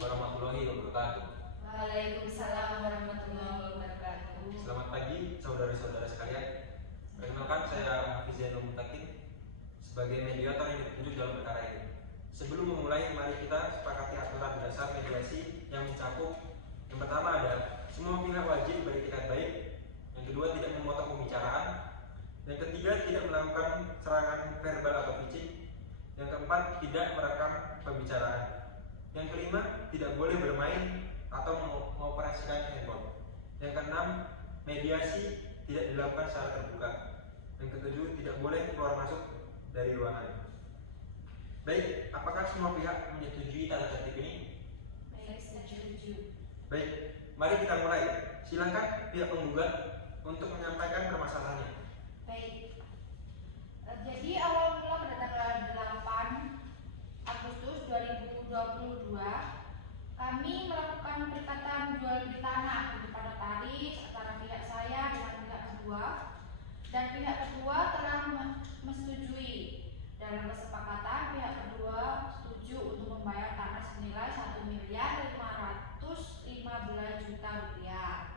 warahmatullahi wabarakatuh. Waalaikumsalam warahmatullahi wabarakatuh. Selamat pagi saudara-saudara sekalian. Perkenalkan, saya Hafiz Zainul Mutakin sebagai mediator yang ditunjuk dalam perkara ini. Sebelum memulai, mari kita sepakati aturan dasar mediasi yang mencakup: yang pertama ada semua pihak wajib beretikat baik, yang kedua tidak memotong pembicaraan, yang ketiga tidak melakukan serangan verbal atau fisik, yang keempat tidak merekam pembicaraan, yang kelima tidak boleh bermain atau mengoperasikan handphone, yang keenam mediasi tidak dilakukan secara terbuka, yang ketujuh tidak boleh keluar masuk dari ruangan. Baik, apakah semua pihak menyetujui tata tertib ini? Baik, setuju. Baik, mari kita mulai. Silakan pihak penggugat untuk menyampaikan permasalahannya. Baik. Jadi awal mula pada tanggal 8 Agustus 2022 kami melakukan perikatan jual beli tanah pada tarikh antara pihak saya dengan pihak kedua, dan pihak kedua telah menyetujui. Dalam kesepakatan pihak kedua setuju untuk membayar tanah senilai 1.515.000.000 rupiah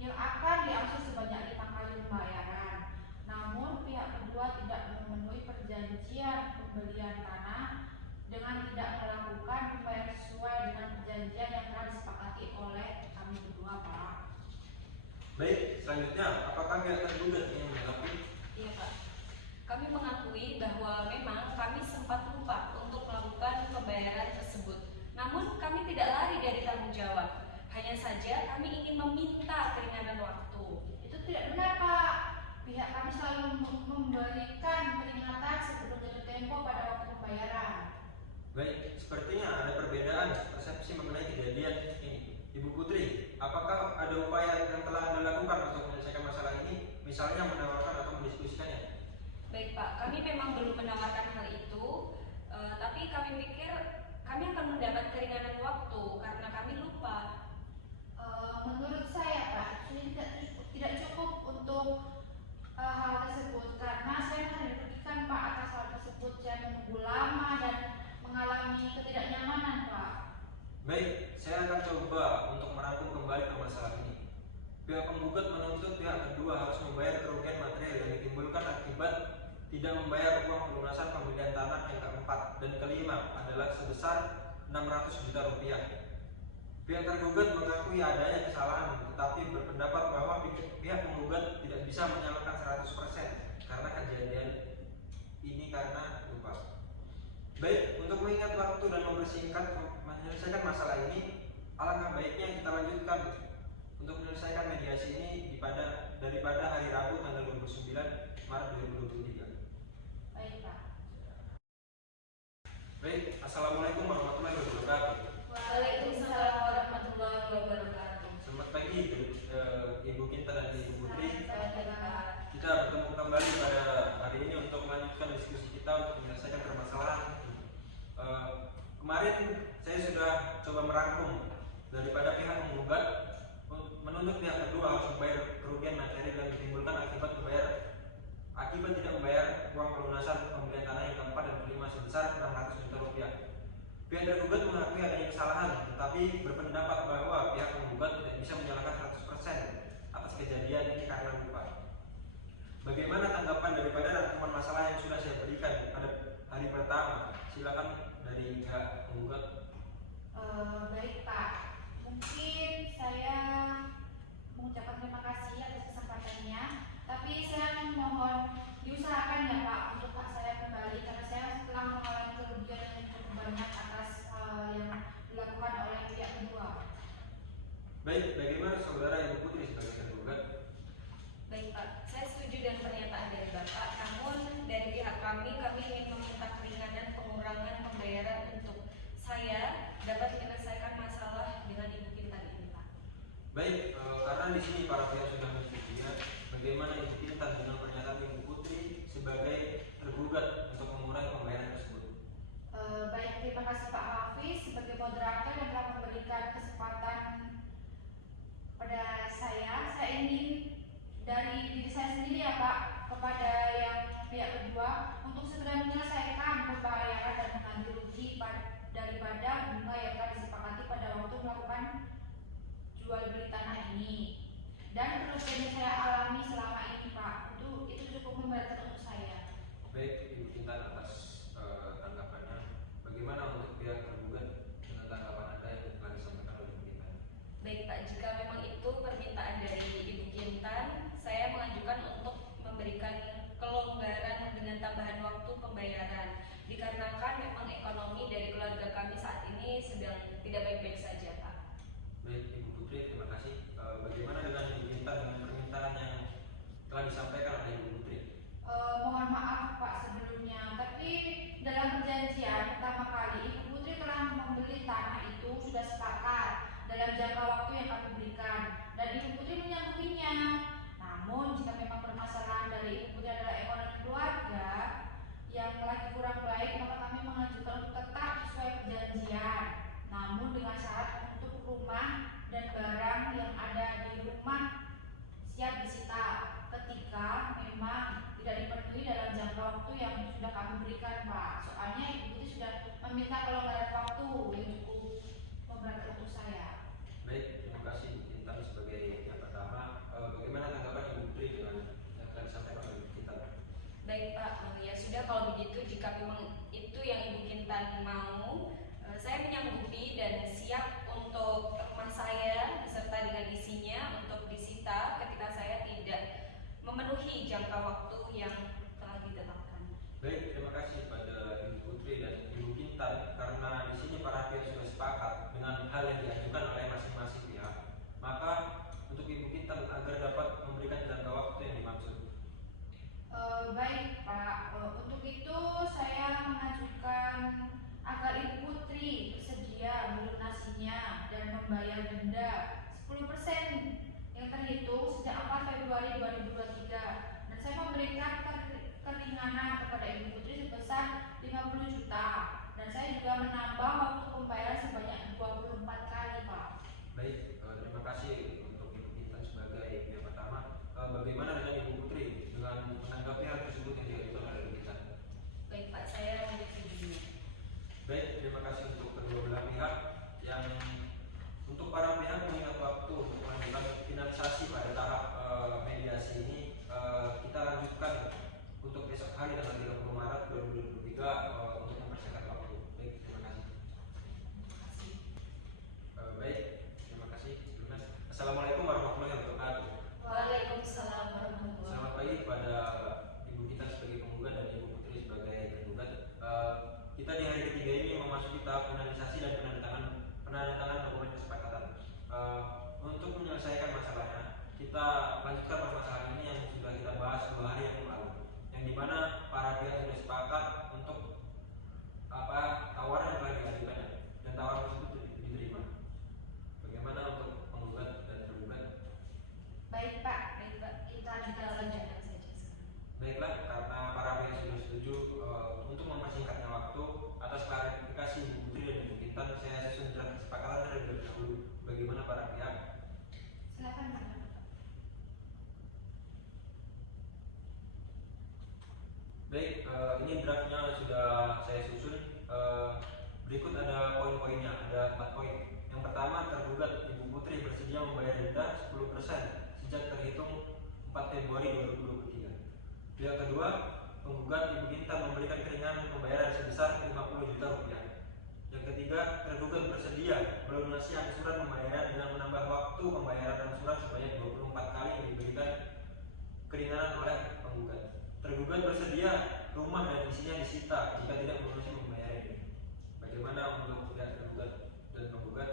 yang akan diangsur sebanyak 5 kali pembayaran. Namun pihak kedua tidak memenuhi perjanjian pembelian tanah dengan tidak melakukan pembayaran sesuai dengan perjanjian yang telah disepakati oleh kami berdua, Pak. Baik, selanjutnya apakah pihak tergugat ingin menanggapi? Iya, Pak. Kami mengakui bahwa memang kami sempat lupa untuk melakukan pembayaran tersebut. Namun kami tidak lari dari tanggung jawab. Hanya saja kami ingin meminta keringanan waktu. Itu tidak benar, Pak. Pihak kami selalu memberikan peringatan sebelum jatuh tempo pada waktu pembayaran. Baik, sepertinya ada perbedaan persepsi mengenai kejadian ini. Ibu Putri, apakah ada upaya yang telah dilakukan untuk menyelesaikan masalah ini, misalnya menawarkan atau mendiskusikannya? Baik, Pak, kami memang belum menawarkan hal itu, tapi kami pikir kami akan mendapat keringanan waktu karena kami lupa. Menurut saya, Pak, ini tidak cukup untuk hal tersebut karena saya akan dirugikan, Pak, atas hal tersebut. Saya menunggu lama dan mengalami ketidaknyamanan, Pak. Baik, saya akan coba untuk merangkum kembali permasalahan ini. Pihak penggugat menuntut pihak kedua harus membayar kerugian material yang ditimbulkan akibat tidak membayar uang pelunasan pembelian tanah. Yang keempat dan kelima adalah sebesar 600 juta rupiah. Pihak tergugat mengakui adanya kesalahan, tetapi berpendapat bahwa pihak penggugat tidak bisa menyalahkan 100% karena kejadian ini karena lupa. Baik, untuk mengingat waktu dan menyelesaikan masalah ini, alangkah baiknya kita lanjutkan untuk menyelesaikan mediasi ini daripada hari Rabu tanggal 29 Maret 2023. Baik, Pak. Baik, assalamualaikum warahmatullahi wabarakatuh. Waalaikumsalam warahmatullahi wabarakatuh. Selamat pagi Ibu Kinta dan Ibu Putri. Pak. Kita bertemu kembali pada hari ini untuk melanjutkan diskusi kita untuk menyelesaikan permasalahan. Kemarin saya sudah coba merangkum daripada pihak penggugat menuntut pihak kedua harus membayar kerugian materi yang ditimbulkan akibat tidak membayar uang pelunasan pembelian tanah yang keempat dan kelima sebesar 600 juta rupiah. Pihak tergugat mengakui adanya kesalahan, tetapi berpendapat bahwa pihak penggugat tidak bisa menyalahkan 100% atas kejadian ini karena lupa. Bagaimana tanggapan daripada rangkuman masalah yang sudah saya berikan pada hari pertama? Silakan dari pihak penggugat. Baik, Pak. Mungkin saya mengucapkan terima kasih atas kesempatannya, tapi saya mohon diusahakan ya, Pak, untuk hak saya kembali karena saya telah mengalami kerugian yang cukup banyak atas yang dilakukan oleh pihak kedua. Baik, bagaimana saudara Ibu Putri sebagai tergugat? Baik, Pak, saya setuju dengan pernyataan dari Bapak. Namun dari pihak kami ingin meminta keringanan pengurangan pembayaran untuk saya dan kerugian yang saya alami selama ini Pak, itu cukup memberatkan untuk saya. Baik, Ibu Kintan atas tanggapannya. Bagaimana untuk pihak tergugat dengan tanggapan Anda yang telah disampaikan oleh Ibu Kintan? Baik Pak, jika memang itu permintaan dari Ibu Kintan, saya mengajukan untuk memberikan kelonggaran dengan tambahan waktu pembayaran, dikarenakan memang ekonomi dari keluarga kami saat ini sedang tidak baik-baik saja Pak. Baik, Ibu Putri, terima kasih. Bagaimana dengan Ibu Kintan dengan permintaan yang telah disampaikan oleh Ibu Putri? Mohon maaf Pak sebelumnya, tapi dalam perjanjian pertama kali Ibu Putri telah membeli tanah itu sudah sepakat dalam jangka waktu yang kami berikan, dan Ibu Putri menyanggupinya. Namun jika memang permasalahan dari Ibu Putri adalah ekonomi keluarga yang lagi kurang baik, maka kami mengajukan untuk tetap sesuai perjanjian, namun dengan syarat untuk rumah dan barang yang ada di rumah siap disita ketika memang tidak dipenuhi dalam jangka waktu yang sudah kami berikan Pak. Soalnya Ibu Putri sudah meminta kelonggaran waktu yang cukup memberatkan untuk saya. Baik, terima kasih Ibu Kintan sebagai yang pertama. Bagaimana tanggapan Ibu Putri dengan yang telah disampaikan oleh Ibu Kintan? Baik Pak, ya sudah kalau begitu jika memang itu yang Ibu Kintan mau, saya menyanggupi dan siap untuk rumah saya beserta dengan isinya untuk disita ketika saya tidak memenuhi jangka waktu yang telah ditetapkan. Baik, terima kasih pada Ibu Putri dan Ibu Kintan karena di sini para pihak sudah sepakat dengan hal yang diajukan oleh masing-masing pihak. Maka untuk Ibu Kintan agar dapat memberikan jangka waktu yang dimaksud. Baik Pak, untuk itu saya mengajukan agar Ibu Putri bersedia melunasinya dan membayar denda 10% yang terhitung sejak 4 Februari 2023, dan saya memberikan keringanan kepada Ibu Putri sebesar 50 juta, dan saya juga menambah waktu pembayaran sebanyak 24 kali Pak. Baik, terima kasih untuk Ibu Kintan sebagai yang pertama. Bagaimana dengan Ibu Putri dengan menanggapi hal tersebut yang diajukan oleh Ibu Kintan? Baik Pak, saya menyetujui. Baik, terima kasih untuk kedua belah pihak. Yang untuk para pihak mengingat waktu untuk melanjutkan finalisasi pada tahap mediasi ini, kita lanjutkan untuk besok hari tanggal 30 Maret 2023 untuk mempersingkat waktu. Baik, terima kasih. Baik, terima kasih. Assalamualaikum warahmatullahi wabarakatuh. Waalaikumsalam warahmatullahi wabarakatuh. Selamat pagi kepada Ibu Kintan sebagai penggugat dan Ibu Putri sebagai tergugat. Kita di hari ketiga ini memasuki tahap finalisasi dan penandatangan dokumen kesepakatan. Untuk menyelesaikan masalahnya, kita lanjutkan permasalahan ini yang sudah kita bahas 2 hari yang lalu, yang dimana para pihak sudah sepakat untuk tawaran yang telah diajukannya dan tawaran tersebut diterima. Bagaimana untuk penggugat dan tergugat? Baik Pak, Baik Pak, kita kita lanjutkan saja. lanjutkan saja sekarang. Baiklah, karena para pihak sudah setuju untuk mempersingkatnya waktu, atas klarifikasi Ibu Putri dan Ibu Kintan, saya susun draft kesepakatan terlebih dahulu. Bagaimana para pihak? Silakan Pak. Baik, ini draftnya sudah saya susun. Berikut ada poin-poinnya, ada 4 poin. Yang pertama, tergugat Ibu Putri bersedia membayar denda 10% sejak terhitung 4 Februari 2023. Yang kedua, penggugat Ibu Kintan memberikan keringanan pembayaran sebesar 50 juta rupiah. Yang ketiga, tergugat bersedia melunasi angsuran pembayaran dengan menambah waktu pembayaran angsuran sebanyak 24 kali yang diberikan keringanan oleh penggugat. Tergugat bersedia rumah dan isinya disita jika tidak melunasi pembayaran ini. Bagaimana untuk pihak tergugat dan penggugat?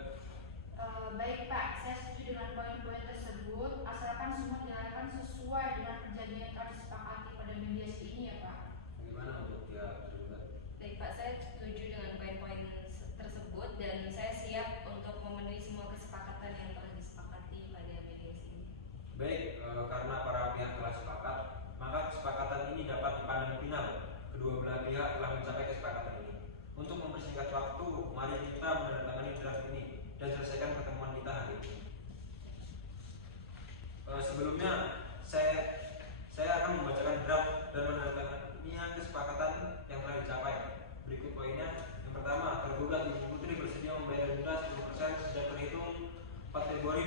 Baik Pak, saya setuju dengan poin-poin tersebut, asalkan semua dilakukan sesuai dengan perjanjian yang telah disepakati pada mediasi ini ya Pak. Bagaimana untuk pihak tergugat? Baik Pak, saya setuju dengan poin-poin tersebut dan saya siap untuk memenuhi semua kesepakatan yang telah disepakati pada mediasi ini. Baik, karena para pihak telah sepakat, maka kesepakatan ini dapat dipandang final. Kedua belah pihak telah mencapai kesepakatan ini. Untuk mempersingkat waktu, mari kita menandatangani draft ini dan selesaikan pertemuan kita hari ini. Sebelumnya, saya akan membacakan draft dan menandatangani kesepakatan yang telah dicapai. Berikut poinnya. Yang pertama, tergugat Ibu Putri bersedia membayar denda 10% sejak terhitung 4 Februari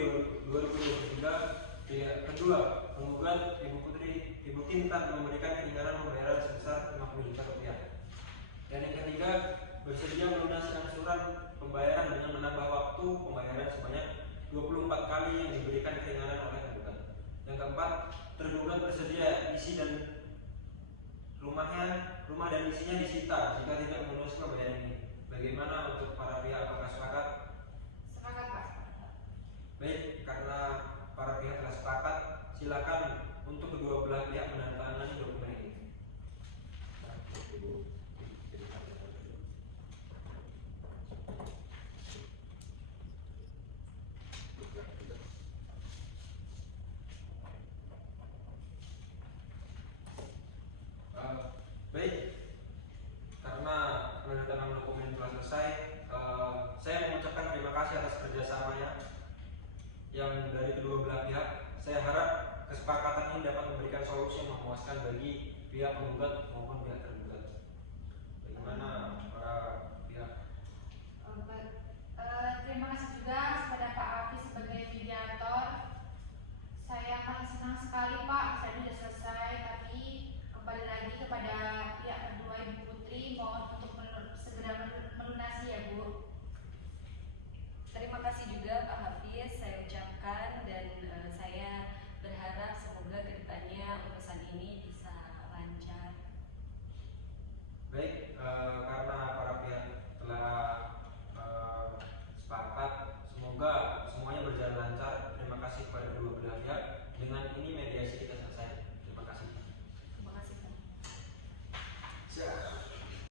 2023 Kedua, penggugat Ibu Kintan memberikan keringanan pembayaran sebesar 50 juta rupiah. Dan yang ketiga, bersedia melunasi angsuran pembayaran dengan menambah waktu pembayaran sebanyak 24 kali yang diberikan keringanan oleh penggugat. Yang keempat, tergugat bersedia isi dan rumah dan isinya disita jika tidak melunasi pembayaran ini. Bagaimana untuk para pihak, apakah sepakat? Sepakat, Pak. Baik, karena para pihak telah sepakat, silakan untuk kedua belah pihak menandatangani dokumen ini. Baik, karena penandatanganan dokumen telah selesai, saya mengucapkan terima kasih atas kerjasamanya yang dari kedua belah pihak. Saya harap kesepakatan ini dapat memberikan solusi yang memuaskan bagi pihak penggugat maupun pihak tergugat.